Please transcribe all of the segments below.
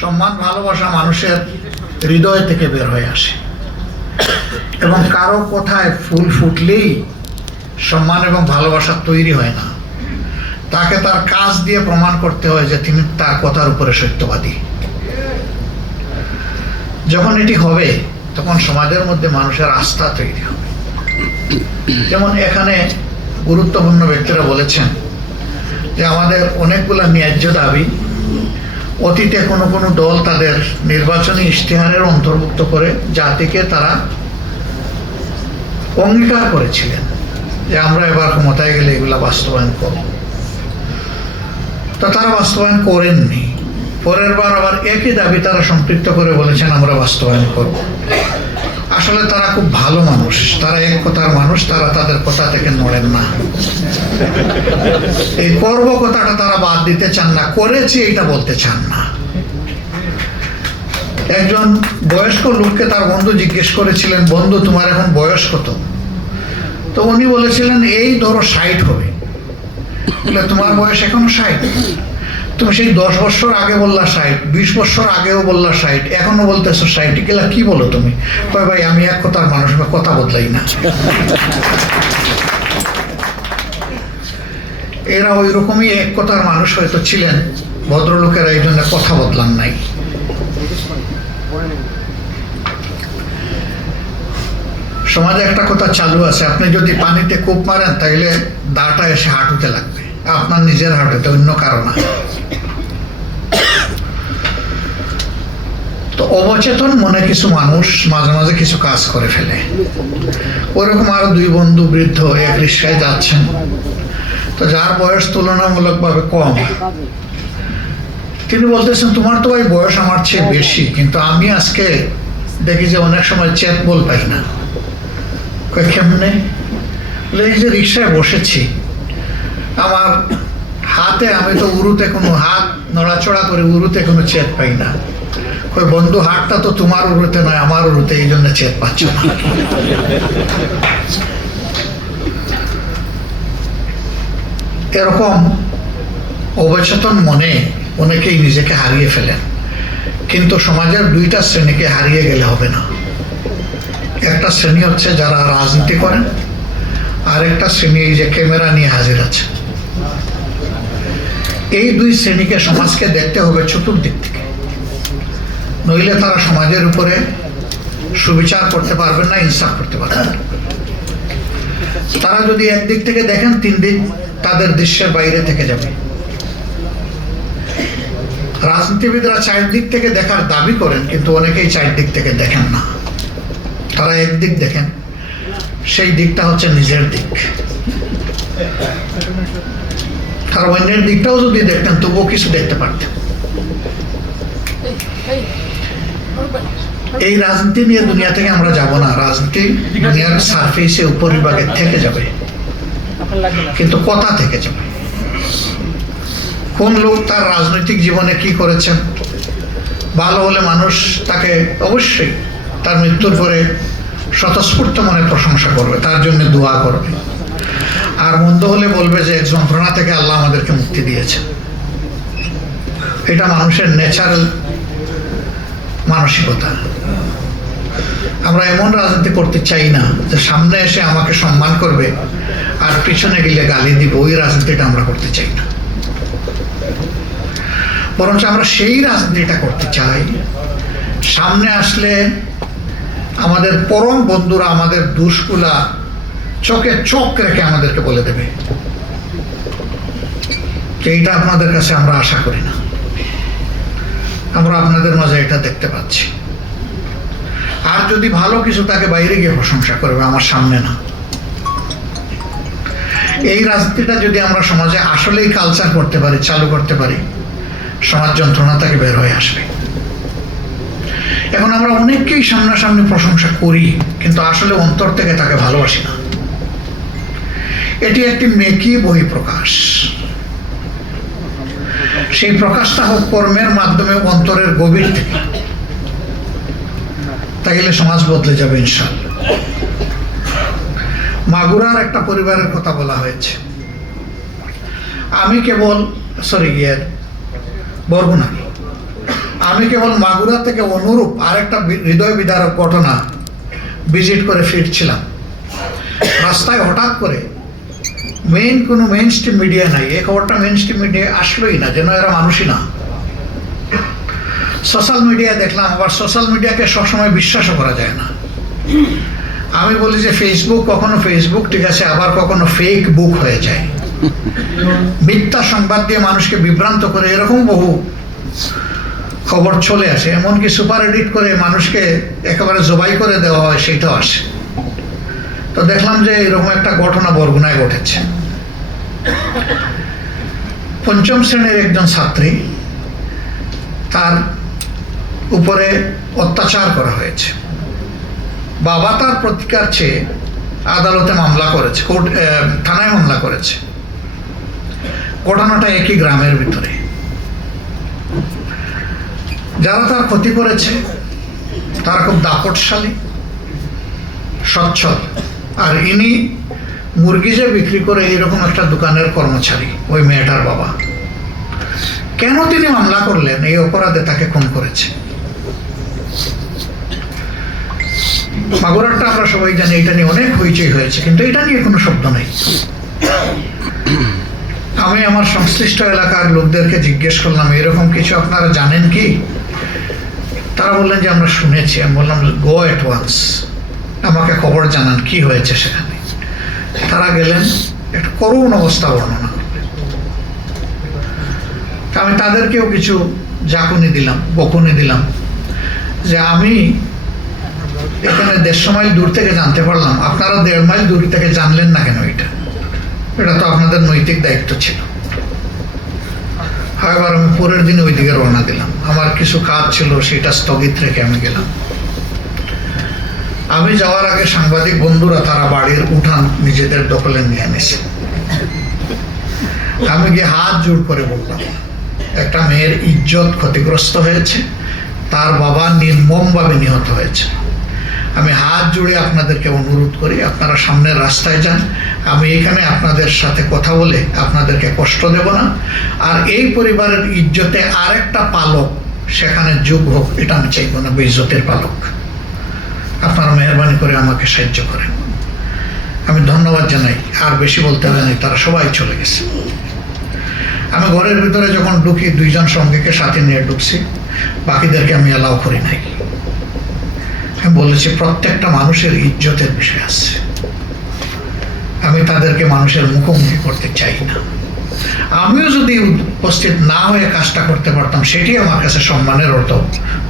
সম্মান, ভালোবাসা মানুষের হৃদয় থেকে বের হয়ে আসে। এবং কারও কোথায় ফুল ফুটলেই সম্মান এবং ভালোবাসা তৈরি হয় না। তাকে তার কাজ দিয়ে প্রমাণ করতে হয় যে তিনি তার কথার উপরে সত্যবাদী। যখন এটি হবে, তখন সমাজের মধ্যে মানুষের আস্থা তৈরি হবে। যেমন এখানে গুরুত্বপূর্ণ ব্যক্তিরা বলেছেন যে আমাদের অনেকগুলো ন্যায্য দাবি অতীতে কোনো কোনো দল তাদের নির্বাচনী ইশতেহারের অন্তর্ভুক্ত করে জাতিকে তারা অঙ্গীকার করেছিলেন যে আমরা এবার ক্ষমতায় গেলে এগুলা বাস্তবায়ন করব। তা তারা বাস্তবায়ন করেননি। পরের বার আবার একই দাবি তারা সম্পৃক্ত করে বলেছেন, আমরা বাস্তবায়ন করব। আসলে তারা খুব ভালো মানুষ। তারা এক কথার মানুষ, তারা তাদের কথা থেকে নড়েন না। এই করব কথাটা তারা বাদ দিতে চান না, করেছি এটা বলতে চান না। একজন বয়স্ক লোককে তার বন্ধু জিজ্ঞেস করেছিলেন, বন্ধু, তোমার এখন বয়স কত? তো উনি বলেছিলেন, এই ধরো ষাট হবে। তোমার বয়স এখনও ষাট? তুমি সেই দশ বছর আগে বললা ষাট, বিশ বছর আগেও বললা ষাট, এখনও বলতেছো ষাট গেলা কি বলো তুমি? কয় ভাই, আমি এক কথার মানুষ, আমি কথা বদলাই না। এরা ওই রকমই এক কথার মানুষ হয়তো ছিলেন, ভদ্রলোকেরা এই জন্য কথা বদলান নাই। সমাজে একটা কথা চালু আছে, আপনি যদি পানিতে কূপ মারেন তাহলে দাটা এসে হাঁটুতে লাগবে। আপনার নিজের হাঁটুতে, অন্য কারও না তো অবচেতন মনে কিছু মানুষ মাঝে মাঝে কিছু কাজ করে ফেলে। ওরকম আরও দুই বন্ধু বৃদ্ধ এক রিক্সায় যাচ্ছেন। তো যার বয়স তুলনামূলকভাবে কম। তিনি বলতেছেন, তোমার তো ভাই বয়স আমার চেয়ে বেশি, কিন্তু আমি আজকে দেখি যে অনেক সময় চেত বল পাই না। কেমনে? এই যে রিক্সায় বসেছি। আমার হাতে আমি তো উরুতে কোনো হাত নড়াচড়া করে উরুতে কোনো চেত পাই না। কই বন্ধু হাতটা তো তোমার উরুতে নয়, আমার উরুতে এই জন্য চেত পাচ্ছ না। এরকম অবচেতন মনে অনেকেই নিজেকে হারিয়ে ফেলেন। কিন্তু সমাজের দুইটা শ্রেণীকে হারিয়ে গেলে হবে না। একটা শ্রেণি হচ্ছে যারা রাজনীতি করেন আর একটা শ্রেণি এই যে ক্যামেরা নিয়ে হাজির আছে। এই দুই শ্রেণীকে সমাজকে দেখতে হবে চতুর্দিক থেকে। নইলে তারা সমাজের উপরে সুবিচার করতে পারবেন না, ইনসাফ করতে পারবেন না। তারা যদি একদিক থেকে দেখেন, তিন দিক তাদের দৃশ্যের বাইরে থেকে যাবে। রাজনীতিবিদরা চারদিক থেকে দেখার দাবি করেন, কিন্তু অনেকেই চারদিক থেকে দেখেন না। তারা একদিক দেখেন, সেই দিকটা হচ্ছে নিজের দিক। আর অন্যের দিকটাও যদি দেখতেন, তবুও কিছু দেখতে পারতেন। এই রাজনীতি নিয়ে দুনিয়া থেকে আমরা যাব না। রাজনীতি দুনিয়ার সারফেসে উপরিভাগে থেকে যাবে। কিন্তু কথা থেকে যাবে। কোন লোক তার রাজনৈতিক জীবনে কি করেছেন? ভালো হলে মানুষ তাকে অবশ্যই তার মৃত্যুর পরে স্বতঃস্ফূর্ত মনে প্রশংসা করবে, তার জন্য দোয়া করবে। আর মন্দ হলে বলবে যে যন্ত্রণা থেকে আল্লাহ আমাদেরকে মুক্তি দিয়েছে এটা মানুষের ন্যাচারাল মানসিকতা। আমরা এমন রাজনীতি করতে চাই না যে সামনে এসে আমাকে সম্মান করবে আর পিছনে গেলে গালি দিব। ওই রাজনীতিটা আমরা করতে চাই না। বরঞ্চ আমরা সেই রাজনীতিটা করতে চাই। সামনে আসলে আমাদের পরম বন্ধুরা, আমাদের দুষ্গুলা চোখে চোখ রেখে আমাদেরকে বলে দেবে। এইটা আপনাদের কাছে আমরা আশা করি না। আমরা আপনাদের মাঝে এটা দেখতে পাচ্ছি। আর যদি ভালো কিছু তাকে বাইরে গিয়ে প্রশংসা করবে আমার সামনে না। এই রাজনীতিটা যদি আমরা সমাজে আসলেই কালচার করতে পারি, চালু করতে পারি, সমাজ যন্ত্রণা থেকে বের হয়ে আসবে। এখন আমরা অনেককেই সামনাসামনি প্রশংসা করি, কিন্তু আসলে অন্তর থেকে তাকে ভালোবাসি না। এটি একটি মেকি বহি প্রকাশ সেই প্রকাশটা হোক কর্মের মাধ্যমে অন্তরের গভীর থেকে। তাইলে সমাজ বদলে যাবে ইনশাল্লাহ মাগুরার একটা পরিবারের কথা বলা হয়েছে। আমি কেবল সরি গিয়ে বরগুনা। আমি কেবল মাগুরা থেকে অনুরূপ আরেকটা হৃদয় বিদারক ঘটনা ভিজিট করে ফিরছিলাম। রাস্তায় হঠাৎ করে মেইন কোনো মেইন স্ট্রিম মিডিয়া নাই। এই খবরটা মেইন স্ট্রিম মিডিয়া আসলোই না, যেন এরা মানুষই না। সোশ্যাল মিডিয়া দেখলাম, আবার সোশ্যাল মিডিয়াকে সবসময় বিশ্বাসও করা যায় না। আমি বলি যে ফেসবুক কখনো ফেসবুক ঠিক আছে, আবার কখনো ফেক বুক হয়ে যায়। মিথ্যা সংবাদ দিয়ে মানুষকে বিভ্রান্ত করে এরকম বহু খবর চলে আসে। এমনকি সুপার এডিট করে মানুষকে একেবারে জবাই করে দেওয়া হয়, সেটাও আসে। তো দেখলাম যে এরকম একটা ঘটনা বরগুনায় ঘটেছে। পঞ্চম শ্রেণির একজন ছাত্রী, তার উপরে অত্যাচার করা হয়েছে। বাবা তার প্রতিকার চেয়ে আদালতে মামলা করেছে, কোর্ট থানায় মামলা করেছে। ঘটনাটা একই গ্রামের ভিতরে। যারা তার ক্ষতি করেছে, তারা খুব দাপটশালী, সচ্ছল, আর ইনি মুরগি যে বিক্রি করে এরকম একটা দোকানের কর্মচারী, ওই মেয়েটার বাবা। কেন তিনি মামলা করলেন? এই অপরাধে তাকে খুন করেছে। মাগুরাটা আমরা সবাই জানি, এটা নিয়ে অনেক হইচই হয়েছে, কিন্তু এটা নিয়ে কোনো শব্দ নেই। আমি আমার সংশ্লিষ্ট এলাকার লোকদেরকে জিজ্ঞেস করলাম, এরকম কিছু আপনারা জানেন কি? তারা বললেন যে, আমরা শুনেছি। আমি বললাম গো এট ওয়ান্স আমাকে খবর জানান, কি হয়েছে সেখানে? তারা গেলেন, একটা করুণ অবস্থা বর্ণনা করলেন। আমি তাদেরকেও কিছু জাকুনি দিলাম, বকুনি দিলাম, যে আমি এখানে দেড়শো মাইল দূর থেকে জানতে পারলাম, আপনারা দেড় মাইল দূর থেকে জানলেন না কেন এটা? এটা তো আপনাদের নৈতিক দায়িত্ব ছিল। হয় আমি পরের দিন ওই দিকে রওনা দিলাম। আমার কিছু কাজ ছিল, সেটা স্থগিত রেখে আমি গেলাম। আমি যাওয়ার আগে সাংবাদিক বন্ধুরা তারা বাড়ির উঠান নিজেদের দখলে নিয়ে এনেছে। আমি গিয়ে হাত জোড় করে বললাম, একটা মেয়ের ইজ্জত ক্ষতিগ্রস্ত হয়েছে, তার বাবা নির্মমভাবে নিহত হয়েছে। আমি হাত জুড়ে আপনাদেরকে অনুরোধ করি, আপনারা সামনের রাস্তায় যান, আমি এখানে আপনাদের সাথে কথা বলে আপনাদেরকে কষ্ট দেব না। আর এই পরিবারের ইজ্জতে আরেকটা পালক, সেখানে যোগ হোক, এটা আমি চাইব না, বেইজ্জতের পালক। আপনারা মেহরবানি করে আমাকে সাহায্য করেন। আমি ধন্যবাদ জানাই। আর বেশি বলতে হবে না, তারা সবাই চলে গেছে। আমি ঘরের ভিতরে যখন ঢুকি, দুইজন সঙ্গীকে সাথে নিয়ে ঢুকছি। বাকিদেরকে আমি অ্যালাউ করি নাই। আমি বলেছি, প্রত্যেকটা মানুষের ইজ্জতের বিষয় আছে। আমি তাদেরকে মানুষের মুখোমুখি করতে চাই না। আমিও যদি উপস্থিত না হয়ে কাজটা করতে পারতাম, সেটি আমার কাছে সম্মানের অর্থ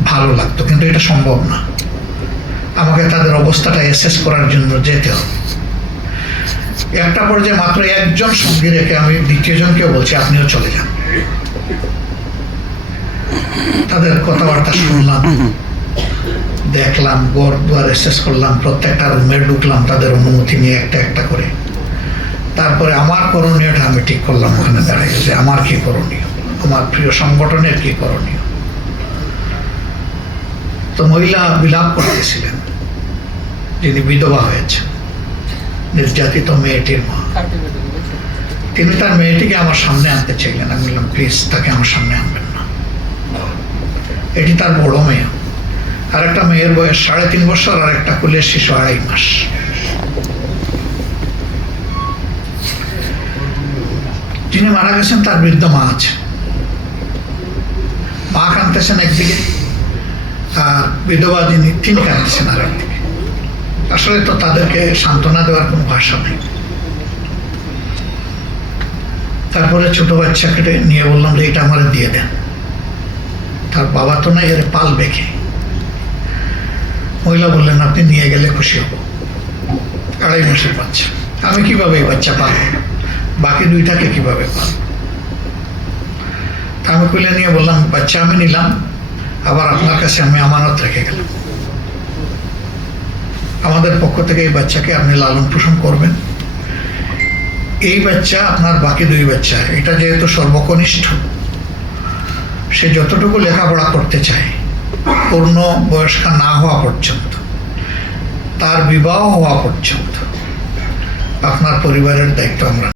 ভালো লাগতো। কিন্তু এটা সম্ভব না। আমাকে তাদের অবস্থাটা অ্যাসেস করার জন্য যেতে হবে। একটা পর্যায়ে মাত্র একজন সঙ্গী রেখে আমি দ্বিতীয় জনকে বলছি, আপনিও চলে যান। তাদের কথাবার্তা শুনলাম, দেখলাম গড় দুয়ার শেষ করলাম, প্রত্যেকটা রুমে ঢুকলাম, তাদের অনুমতি নিয়ে একটা একটা করে। তারপরে আমার করণীয়টা আমি ঠিক করলাম ওখানে দাঁড়িয়ে যে আমার কি করণীয়? আমার প্রিয় সংগঠনের কি করণীয়? তো মহিলা বিলাপ করতেছিলেন যিনি বিধবা হয়েছেন নির্যাতিত মেয়েটির মা। তিনি তার মেয়েটিকে আমার সামনে আনতে চাইলেন। আমি বললাম প্লিজ তাকে আমার সামনে আনবেন না। এটি তার বড় মেয়ে। আর একটা মেয়ের বয়স সাড়ে তিন বছর আর একটা কুলের শিশু আড়াই মাস। যিনি মারা গেছেন তার বৃদ্ধ মা আছে। মা কাঁদতেছেন একদিকে। আর বিধবা তিনি কাঁদতেছেন আর একদিকে আসলে তো তাদেরকে সান্ত্বনা দেওয়ার কোনো ভাষা নেই। তারপরে ছোট বাচ্চাকে নিয়ে বললাম যে, এটা আমার দিয়ে দেন। তার বাবা তো নাই, এর পাল বেঁকে। মহিলা বললেন, আপনি নিয়ে গেলে খুশি হব। আড়াই মাসের বাচ্চা। আমি কীভাবে এই বাচ্চা পালব? বাকি দুইটাকে কীভাবে পালব? আমি কইলে নিয়ে বললাম, বাচ্চা আমি নিলাম। আবার আপনার কাছে আমি আমানত রেখে গেলাম। আমাদের পক্ষ থেকে এই বাচ্চাকে আপনি লালন পোষণ করবেন। এই বাচ্চা আপনার বাকি দুই বাচ্চা, এটা যেহেতু সর্বকনিষ্ঠ, সে যতটুকু লেখাপড়া করতে চায়, পূর্ণ বয়স্কা না হওয়া পর্যন্ত, তার বিবাহ হওয়া পর্যন্ত, আপনার পরিবারের দায়িত্ব আমরা